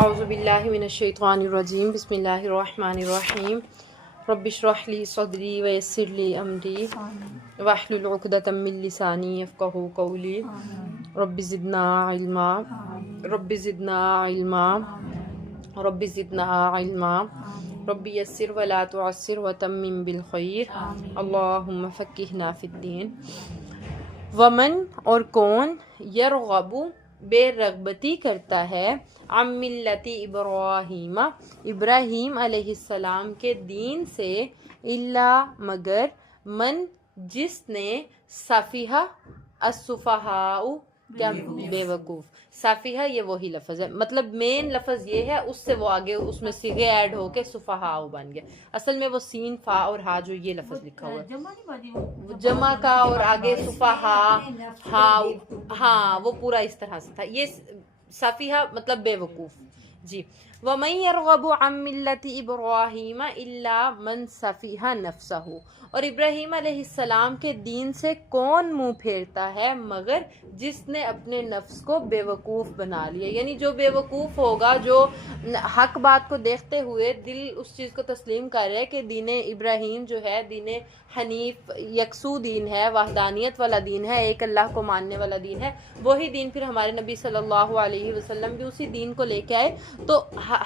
اعوذ باللہ من الشیطان الرجیم بسم اللہ الرحمن الرحیم رب اشرح لی صدری ویسر لی امری واحلل عقدۃ من لسانی یفقہوا قولی رب زدنا علما رب زدنا علما رب زدنا علما رب یسر ولا تعسر وتمم بالخیر اللہم فقہنا فی الدین۔ ومن اور کون یرغب بے رغبتی کرتا ہے عن ملت ابراہیم ابراہیم علیہ السلام کے دین سے الا مگر من جس نے سفیہ السفہاء کیا بے وقوف سفیہ یہ وہی لفظ ہے، مطلب مین لفظ یہ ہے، اس سے وہ آگے اس میں صیغے ایڈ ہو کے سفہاء بن گیا۔ اصل میں وہ سین فا اور ہا جو یہ لفظ لکھا ہوا ہے جمع کا اور آگے سفہاء ہاں وہ پورا اس طرح سے تھا، یہ سفیہ مطلب بے وقوف جی۔ وَمَن يَرْغَبُ عَن مِّلَّةِ إِبْرَاهِيمَ إِلَّا مَن سَفِهَ نَفْسَهُ، اور ابراہیم علیہ السلام کے دین سے کون منہ پھیرتا ہے مگر جس نے اپنے نفس کو بے وقوف بنا لیا، یعنی جو بے وقوف ہوگا، جو حق بات کو دیکھتے ہوئے دل اس چیز کو تسلیم کر رہے کہ دین ابراہیم جو ہے دین حنیف یکسو دین ہے، وحدانیت والا دین ہے، ایک اللہ کو ماننے والا دین ہے، وہی دین پھر ہمارے نبی صلی اللہ علیہ وسلم بھی اسی دین کو لے کے آئے۔ تو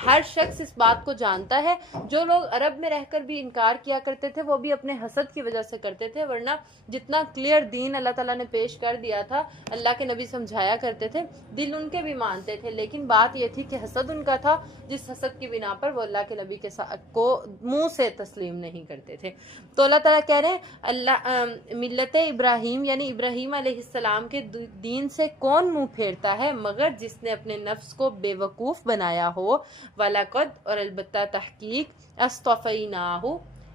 ہر شخص اس بات کو جانتا ہے، جو لوگ عرب میں رہ کر بھی انکار کیا کرتے تھے وہ بھی اپنے حسد کی وجہ سے کرتے تھے، ورنہ جتنا کلیئر دین اللہ تعالیٰ نے پیش کر دیا تھا، اللہ کے نبی سمجھایا کرتے تھے، دل ان کے بھی مانتے تھے، لیکن بات یہ تھی کہ حسد ان کا تھا، جس حسد کی بنا پر وہ اللہ کے نبی کے کو منہ سے تسلیم نہیں کرتے تھے۔ تو اللہ تعالیٰ کہہ رہے ہیں اللہ ملت ابراہیم یعنی ابراہیم علیہ السلام کے دین سے کون منہ پھیرتا ہے مگر جس نے اپنے نفس کو بے وقوف بنایا ہو، وَلَقَدْ اور البتہ تحقیق اصطفیناہ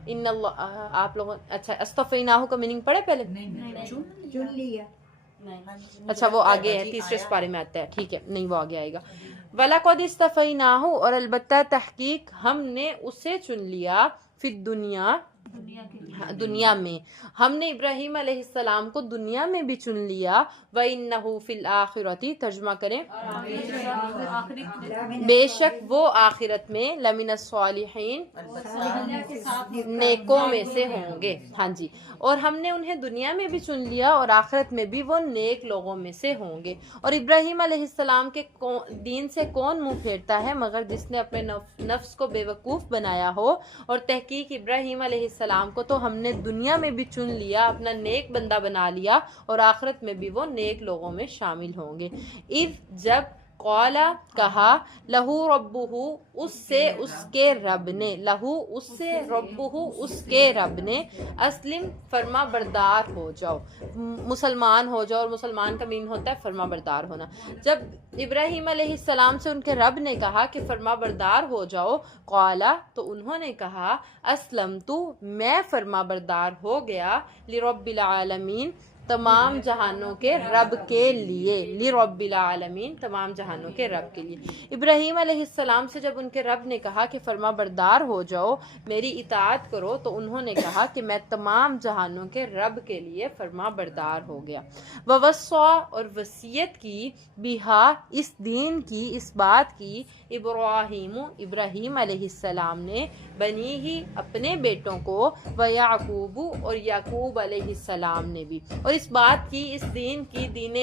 ان اللہ آپ لوگوں اچھا اصطفیناہ کا میننگ پڑھے پہلے؟ چن لیا۔ اچھا وہ آگے ہے، تیسرے سپارے میں آتا ہے، ٹھیک ہے، نہیں وہ آگے آئے گا۔ وَلَقَدْ اصْطَفَيْنَاهُ اور البتہ تحقیق ہم نے اسے چن لیا، فی الدنیا دنیا میں ہم نے ابراہیم علیہ السلام کو دنیا میں بھی چن لیا، وَإِنَّهُ فِي الْآخِرَةِ ترجمہ کریں بے شک وہ آخرت میں لمن الصالحین نیکوں میں سے ہوں گے، ہاں جی، اور ہم نے انہیں دنیا میں بھی چن لیا اور آخرت میں بھی وہ نیک لوگوں میں سے ہوں گے۔ اور ابراہیم علیہ السلام کے دین سے کون منہ پھیرتا ہے مگر جس نے اپنے نفس کو بے وقوف بنایا ہو، اور تحقیق ابراہیم علیہ السلام کو تو ہم نے دنیا میں بھی چن لیا، اپنا نیک بندہ بنا لیا، اور آخرت میں بھی وہ نیک لوگوں میں شامل ہوں گے۔ اذ جب قالا کہا لہو ربہ اس سے اس کے رب نے، لہو اس سے ربہ اس کے رب نے، اسلم فرما بردار ہو جاؤ، مسلمان ہو جاؤ، اور مسلمان کا مین ہوتا ہے فرما بردار ہونا۔ جب ابراہیم علیہ السلام سے ان کے رب نے کہا کہ فرما بردار ہو جاؤ، قالا تو انہوں نے کہا اسلمت میں فرما بردار ہو گیا، لرب العالمین تمام جہانوں کے رب کے لیے، لرب العالمین تمام جہانوں کے رب کے لیے۔ ابراہیم علیہ السلام سے جب ان کے رب نے کہا کہ فرما بردار ہو جاؤ، میری اطاعت کرو، تو انہوں نے کہا کہ میں تمام جہانوں کے رب کے لیے فرما بردار ہو گیا۔ ووصا اور وصیت کی، بہا اس دین کی، اس بات کی، ابراہیم ابراہیم علیہ السلام نے، بنی ہی اپنے بیٹوں کو، ویعقوب اور یعقوب علیہ السلام نے بھی، اور اس بات کی، اس دین کی، دین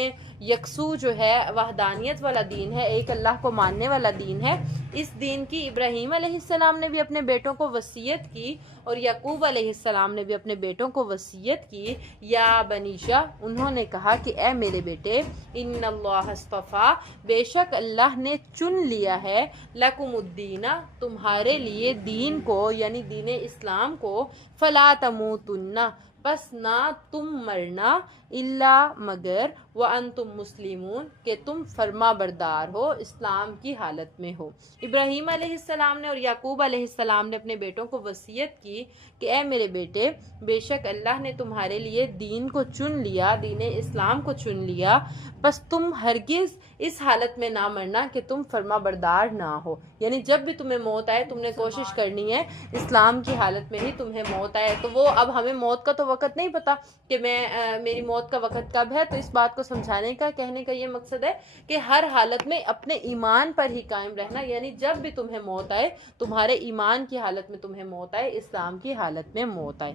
یکسو جو ہے وحدانیت والا دین ہے، ایک اللہ کو ماننے والا دین ہے، اس دین کی ابراہیم علیہ السلام نے بھی اپنے بیٹوں کو وصیت کی، اور یعقوب علیہ السلام نے بھی اپنے بیٹوں کو وصیت کی۔ یا بنیشا انہوں نے کہا کہ اے میرے بیٹے، ان اللہ اصطفیٰ بے شک اللہ نے چن لیا ہے، لکم الدین تمہارے لیے دین کو یعنی دین اسلام کو، فلا تموتن پس نہ تم مرنا، الا مگر، وانتم مسلمون کہ تم فرما بردار ہو، اسلام کی حالت میں ہو۔ ابراہیم علیہ السلام نے اور یعقوب علیہ السلام نے اپنے بیٹوں کو وصیت کی کہ اے میرے بیٹے، بے شک اللہ نے تمہارے لیے دین کو چن لیا، دین اسلام کو چن لیا، بس تم ہرگز اس حالت میں نہ مرنا کہ تم فرما بردار نہ ہو، یعنی جب بھی تمہیں موت آئے تم نے کوشش کرنی ہے اسلام کی حالت میں ہی تمہیں موت آئے۔ تو وہ اب ہمیں موت کا تو وقت نہیں پتا کہ میری موت کا وقت کب ہے. تو اس بات کو سمجھانے کا کہنے کا یہ مقصد ہے کہ ہر حالت میں اپنے ایمان پر ہی قائم رہنا, یعنی جب بھی تمہیں موت آئے, تمہارے ایمان کی حالت میں تمہیں موت آئے, اسلام کی حالت میں موت آئے.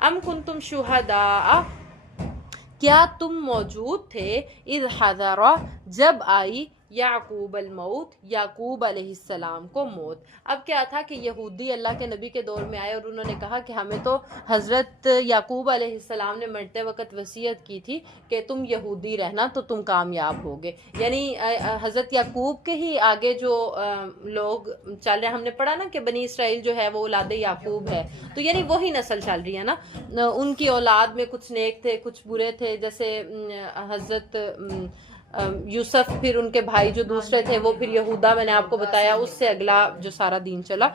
ام کنتم شہداء, کیا تم موجود تھے, اذ حضر, جب آئی یعقوب الموت, یعقوب علیہ السلام کو موت. اب کیا تھا کہ یہودی اللہ کے نبی کے دور میں آئے اور انہوں نے کہا کہ ہمیں تو حضرت یعقوب علیہ السلام نے مرتے وقت وصیت کی تھی کہ تم یہودی رہنا تو تم کامیاب ہوگے. یعنی حضرت یعقوب کے ہی آگے جو لوگ چل رہے ہیں, ہم نے پڑھا نا کہ بنی اسرائیل جو ہے وہ اولاد یعقوب ہے, تو یعنی وہی نسل چل رہی ہے نا. ان کی اولاد میں کچھ نیک تھے, کچھ برے تھے, جیسے حضرت یوسف, پھر ان کے بھائی جو دوسرے تھے وہ پھر یہودا, میں نے آپ کو بتایا, اس سے اگلا جو سارا دین چلا.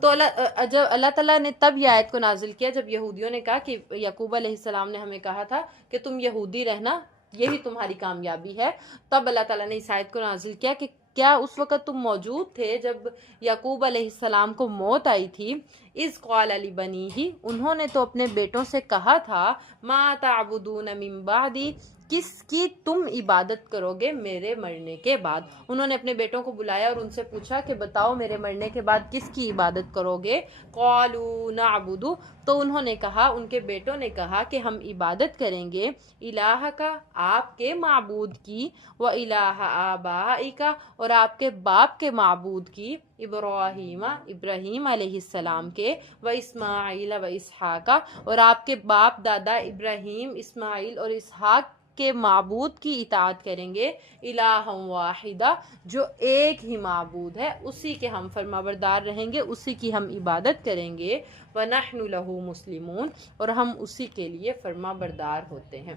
تو اللہ تعالیٰ نے تب یہ آیت کو نازل کیا جب یہودیوں نے کہا کہ یعقوب علیہ السلام نے ہمیں کہا تھا کہ تم یہودی رہنا, یہی تمہاری کامیابی ہے. تب اللہ تعالیٰ نے اس آیت کو نازل کیا کہ کیا اس وقت تم موجود تھے جب یعقوب علیہ السلام کو موت آئی تھی. اذ قال لبنیہ, انہوں نے تو اپنے بیٹوں سے کہا تھا, ما تعبدون من بعدی, کس کی تم عبادت کرو گے میرے مرنے کے بعد. انہوں نے اپنے بیٹوں کو بلایا اور ان سے پوچھا کہ بتاؤ میرے مرنے کے بعد کس کی عبادت کرو گے. قالوا نعبد, تو انہوں نے کہا, ان کے بیٹوں نے کہا کہ ہم عبادت کریں گے الہ کا, آپ کے معبود کی, و الہ آبائک, اور آپ کے باپ کے معبود کی, ابراہیم, ابراہیم علیہ السلام کے, و اسماعیل و اسحاق, اور آپ کے باپ دادا ابراہیم, اسماعیل اور اسحاق کے معبود کی اطاعت کریں گے. الہ واحدہ, جو ایک ہی معبود ہے, اسی کے ہم فرما بردار رہیں گے, اسی کی ہم عبادت کریں گے. وَنَحْنُ لَهُ مُسْلِمُونَ, اور ہم اسی کے لیے فرما بردار ہوتے ہیں.